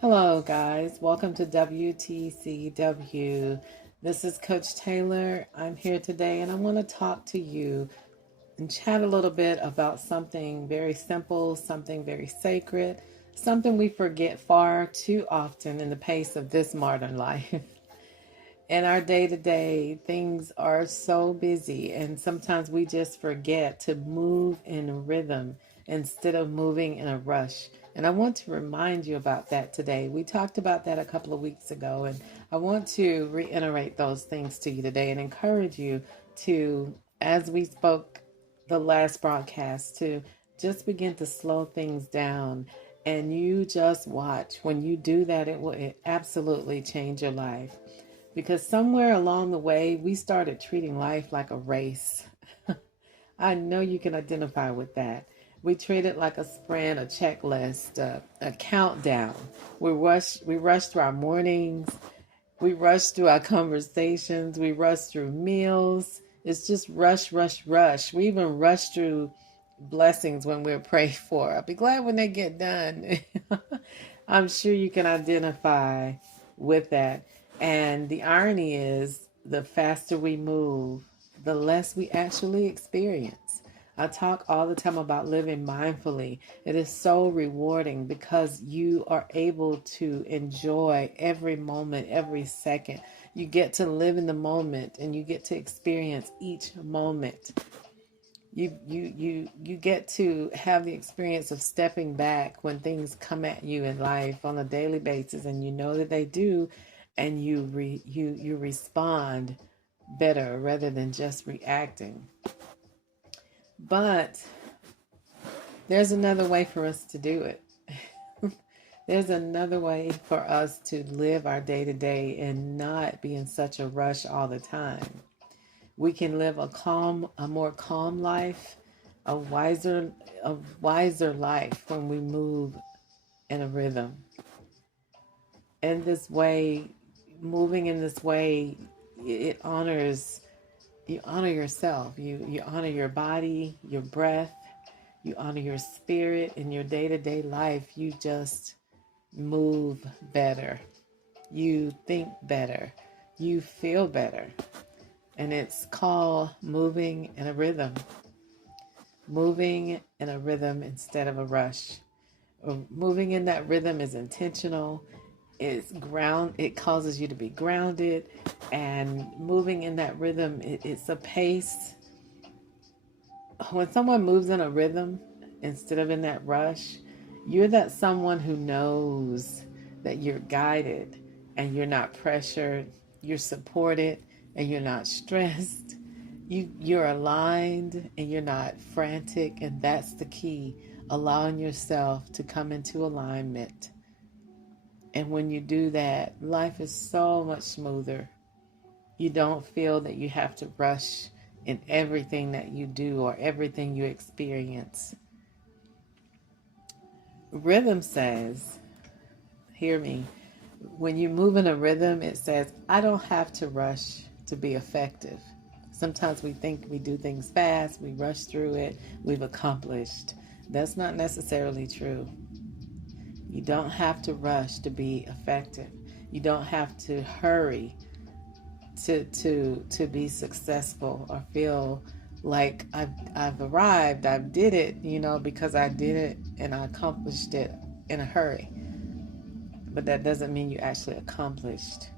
Hello, guys. Welcome to WTCW. This is Coach Taylor. I'm here today and I want to talk to you and chat a little bit about something very simple, something very sacred, something we forget far too often in the pace of this modern life. In our day to day, things are so busy, and sometimes we just forget to move in a rhythm instead of moving in a rush. And I want to remind you about that today. We talked about that a couple of weeks ago, and I want to reiterate those things to you today and encourage you to, as we spoke the last broadcast, to just begin to slow things down. And you just watch. When you do that, it absolutely change your life. Because somewhere along the way, we started treating life like a race. I know you can identify with that. We treat it like a sprint, a checklist, a countdown. We rush through our mornings, we rush through our conversations, we rush through meals. It's just rush, rush, rush. We even rush through blessings when we're prayed for. I'll be glad when they get done. I'm sure you can identify with that. And the irony is, the faster we move, the less we actually experience. I talk all the time about living mindfully. It is so rewarding because you are able to enjoy every moment, every second. You get to live in the moment and you get to experience each moment. You get to have the experience of stepping back when things come at you in life on a daily basis, and you know that they do, and you respond better rather than just reacting. But there's another way for us to do it. There's another way for us to live our day to day and not be in such a rush all the time. We can live a more calm life, a wiser, a wiser life when we move in a rhythm. In this way, moving in this way, it honors you honor yourself. You honor your body, your breath, you honor your spirit in your day-to-day life. You just move better. You think better. You feel better. And it's called moving in a rhythm. Moving in a rhythm instead of a rush. Moving in that rhythm is intentional. It causes you to be grounded, and moving in that rhythm, it's a pace. When someone moves in a rhythm instead of in that rush, you're that someone who knows that you're guided and you're not pressured, you're supported and you're not stressed. You're aligned and you're not frantic, and that's the key, allowing yourself to come into alignment. And when you do that, life is so much smoother. You don't feel that you have to rush in everything that you do or everything you experience. Rhythm says, hear me, when you move in a rhythm, it says, I don't have to rush to be effective. Sometimes we think we do things fast, we rush through it, we've accomplished. That's not necessarily true. You don't have to rush to be effective. You don't have to hurry to be successful or feel like I've arrived, I did it, because I did it and I accomplished it in a hurry. But that doesn't mean you actually accomplished.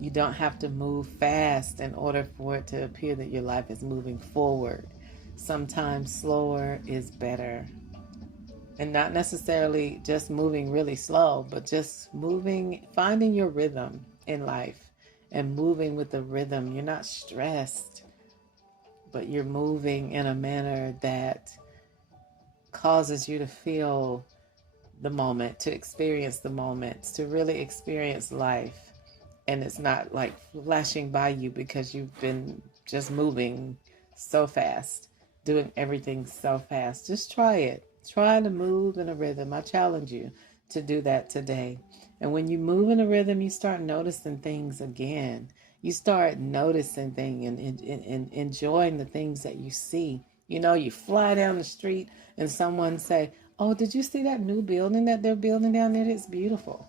You don't have to move fast in order for it to appear that your life is moving forward. Sometimes slower is better. And not necessarily just moving really slow, but just moving, finding your rhythm in life and moving with the rhythm. You're not stressed, but you're moving in a manner that causes you to feel the moment, to experience the moment, to really experience life. And it's not like flashing by you because you've been just moving so fast, doing everything so fast. Just try it. Try to move in a rhythm. I challenge you to do that today. And when you move in a rhythm, you start noticing things again. You start noticing things and enjoying the things that you see. You fly down the street and someone say, oh, did you see that new building that they're building down there? It's beautiful.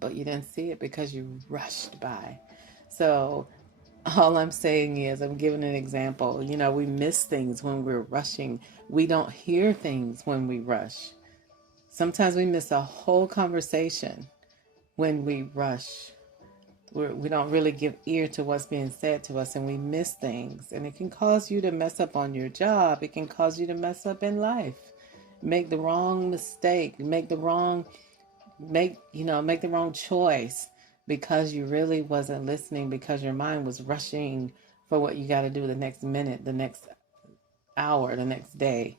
but you didn't see it because you rushed by. So all I'm saying is, I'm giving an example. We miss things when we're rushing. We don't hear things when we rush. Sometimes we miss a whole conversation when we rush. We don't really give ear to what's being said to us, and we miss things. And it can cause you to mess up on your job. It can cause you to mess up in life. Make the wrong mistake. Make the wrong choice because you really wasn't listening, because your mind was rushing for what you got to do the next minute, the next hour, the next day.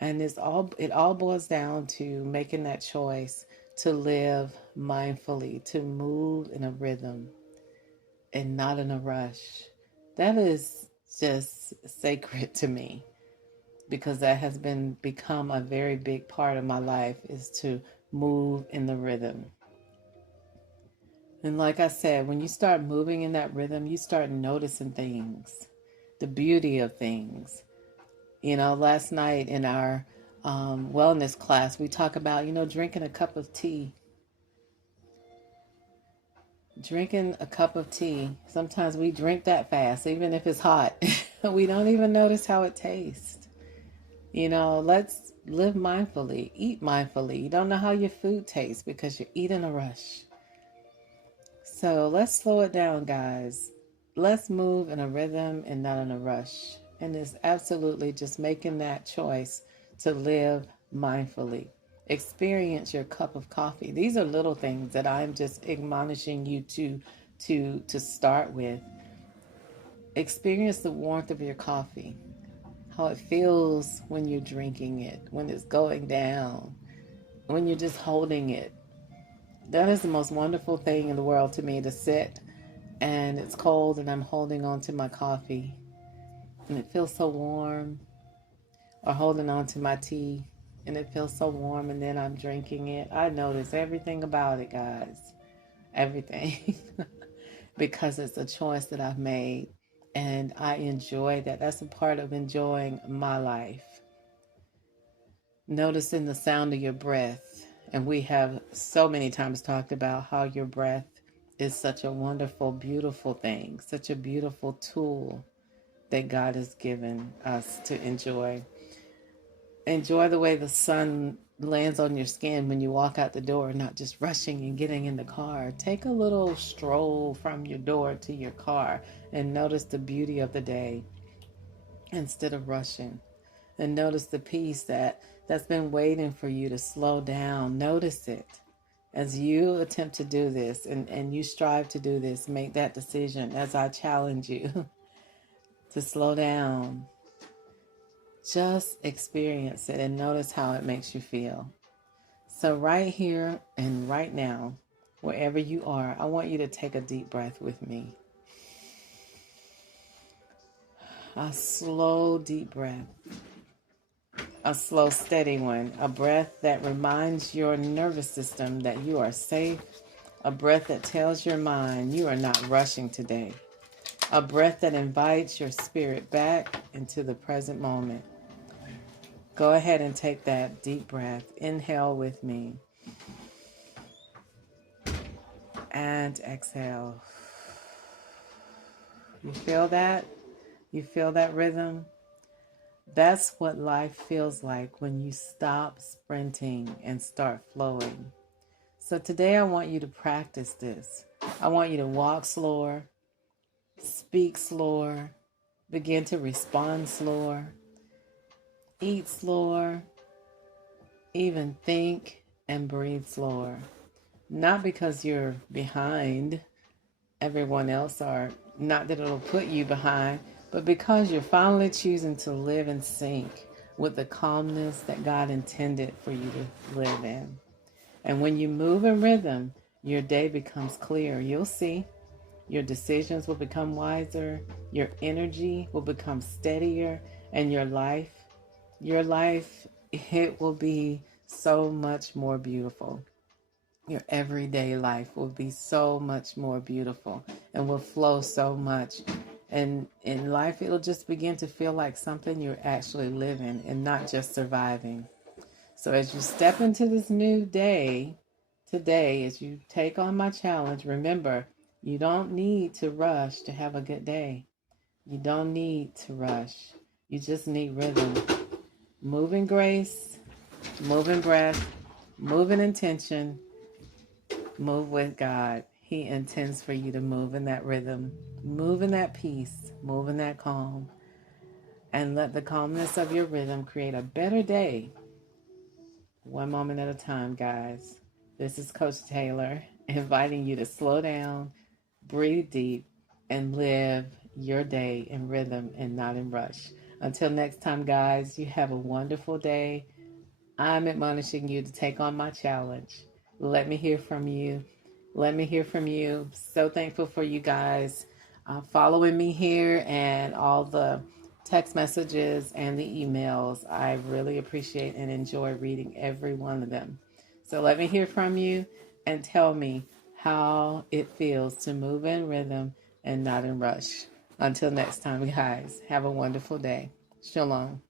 And it all boils down to making that choice to live mindfully, to move in a rhythm and not in a rush. That is just sacred to me, because that has become a very big part of my life, is to move in the rhythm. And like I said, when you start moving in that rhythm, you start noticing things, the beauty of things. Last night in our wellness class, we talk about, drinking a cup of tea. Drinking a cup of tea. Sometimes we drink that fast, even if it's hot. We don't even notice how it tastes. Let's live mindfully, eat mindfully. You don't know how your food tastes because you're eating a rush. So let's slow it down, guys. Let's move in a rhythm and not in a rush. And it's absolutely just making that choice to live mindfully. Experience your cup of coffee. These are little things that I'm just admonishing you to start with. Experience the warmth of your coffee, how it feels when you're drinking it, when it's going down, when you're just holding it. That is the most wonderful thing in the world to me, to sit and it's cold and I'm holding on to my coffee and it feels so warm, or holding on to my tea and it feels so warm, and then I'm drinking it. I notice everything about it, guys. Everything. Because it's a choice that I've made and I enjoy that. That's a part of enjoying my life. Noticing the sound of your breath. And we have so many times talked about how your breath is such a wonderful, beautiful thing, such a beautiful tool that God has given us to enjoy. Enjoy the way the sun lands on your skin when you walk out the door, not just rushing and getting in the car. Take a little stroll from your door to your car and notice the beauty of the day instead of rushing. And notice the peace that's been waiting for you to slow down. Notice it. As you attempt to do this and you strive to do this, make that decision as I challenge you to slow down. Just experience it and notice how it makes you feel. So right here and right now, wherever you are, I want you to take a deep breath with me. A slow, deep breath. A slow, steady one. A breath that reminds your nervous system that you are safe. A breath that tells your mind you are not rushing today. A breath that invites your spirit back into the present moment. Go ahead and take that deep breath. Inhale with me. And exhale. You feel that? You feel that rhythm? That's what life feels like when you stop sprinting and start flowing. So today I want you to practice this. I want you to walk slower, speak slower, begin to respond slower, eat slower, even think and breathe slower. Not because you're behind everyone else, or not that it'll put you behind, but because you're finally choosing to live in sync with the calmness that God intended for you to live in. And when you move in rhythm, your day becomes clear. You'll see. Your decisions will become wiser. Your energy will become steadier. And your life, it will be so much more beautiful. Your everyday life will be so much more beautiful and will flow so much. And in life, it'll just begin to feel like something you're actually living and not just surviving. So as you step into this new day, today as you take on my challenge, remember, you don't need to rush to have a good day. You don't need to rush. You just need rhythm. Move in grace, move in breath, move in intention, move with God. He intends for you to move in that rhythm, move in that peace, move in that calm, and let the calmness of your rhythm create a better day. One moment at a time, guys. This is Coach Taylor inviting you to slow down, breathe deep, and live your day in rhythm and not in rush. Until next time, guys, you have a wonderful day. I'm admonishing you to take on my challenge. Let me hear from you. Let me hear from you. So thankful for you guys following me here and all the text messages and the emails. I really appreciate and enjoy reading every one of them. So let me hear from you and tell me how it feels to move in rhythm and not in rush. Until next time, guys, have a wonderful day. Shalom.